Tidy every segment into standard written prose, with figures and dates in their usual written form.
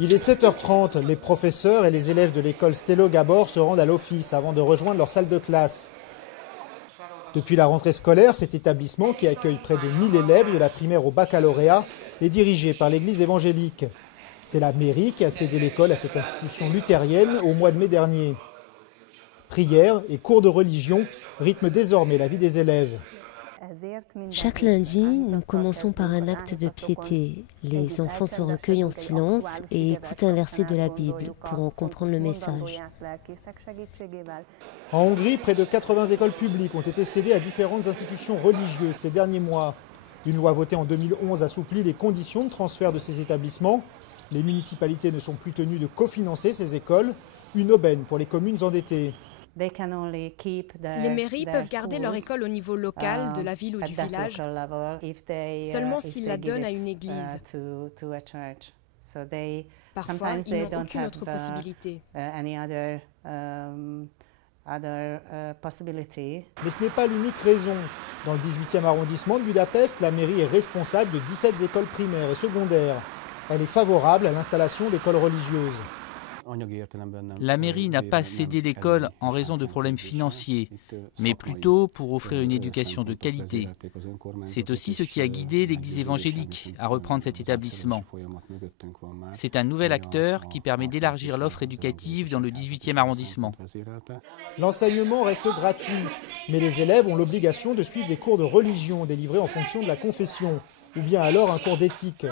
Il est 7h30, les professeurs et les élèves de l'école Stello Gabor se rendent à l'office avant de rejoindre leur salle de classe. Depuis la rentrée scolaire, cet établissement, qui accueille près de 1000 élèves de la primaire au baccalauréat, est dirigé par l'église évangélique. C'est la mairie qui a cédé l'école à cette institution luthérienne au mois de mai dernier. Prières et cours de religion rythment désormais la vie des élèves. Chaque lundi, nous commençons par un acte de piété. Les enfants se recueillent en silence et écoutent un verset de la Bible pour en comprendre le message. En Hongrie, près de 80 écoles publiques ont été cédées à différentes institutions religieuses ces derniers mois. Une loi votée en 2011 assouplit les conditions de transfert de ces établissements. Les municipalités ne sont plus tenues de cofinancer ces écoles, une aubaine pour les communes endettées. Les mairies peuvent garder leur école au niveau local, de la ville ou du village, seulement s'ils la donnent à une église. Parfois, ils n'ont aucune autre possibilité. Mais ce n'est pas l'unique raison. Dans le 18e arrondissement de Budapest, la mairie est responsable de 17 écoles primaires et secondaires. Elle est favorable à l'installation d'écoles religieuses. La mairie n'a pas cédé l'école en raison de problèmes financiers, mais plutôt pour offrir une éducation de qualité. C'est aussi ce qui a guidé l'Église évangélique à reprendre cet établissement. C'est un nouvel acteur qui permet d'élargir l'offre éducative dans le 18e arrondissement. L'enseignement reste gratuit, mais les élèves ont l'obligation de suivre des cours de religion délivrés en fonction de la confession, ou bien alors un cours d'éthique.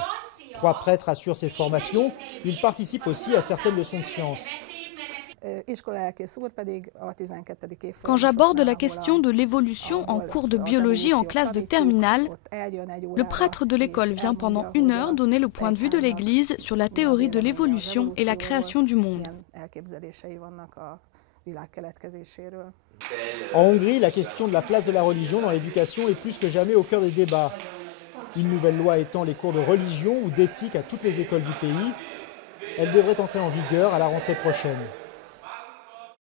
3 prêtres assurent ces formations. Ils participent aussi à certaines leçons de sciences. Quand j'aborde la question de l'évolution en cours de biologie en classe de terminale, le prêtre de l'école vient pendant 1 heure donner le point de vue de l'Église sur la théorie de l'évolution et la création du monde. En Hongrie, la question de la place de la religion dans l'éducation est plus que jamais au cœur des débats. Une nouvelle loi étend les cours de religion ou d'éthique à toutes les écoles du pays. Elle devrait entrer en vigueur à la rentrée prochaine.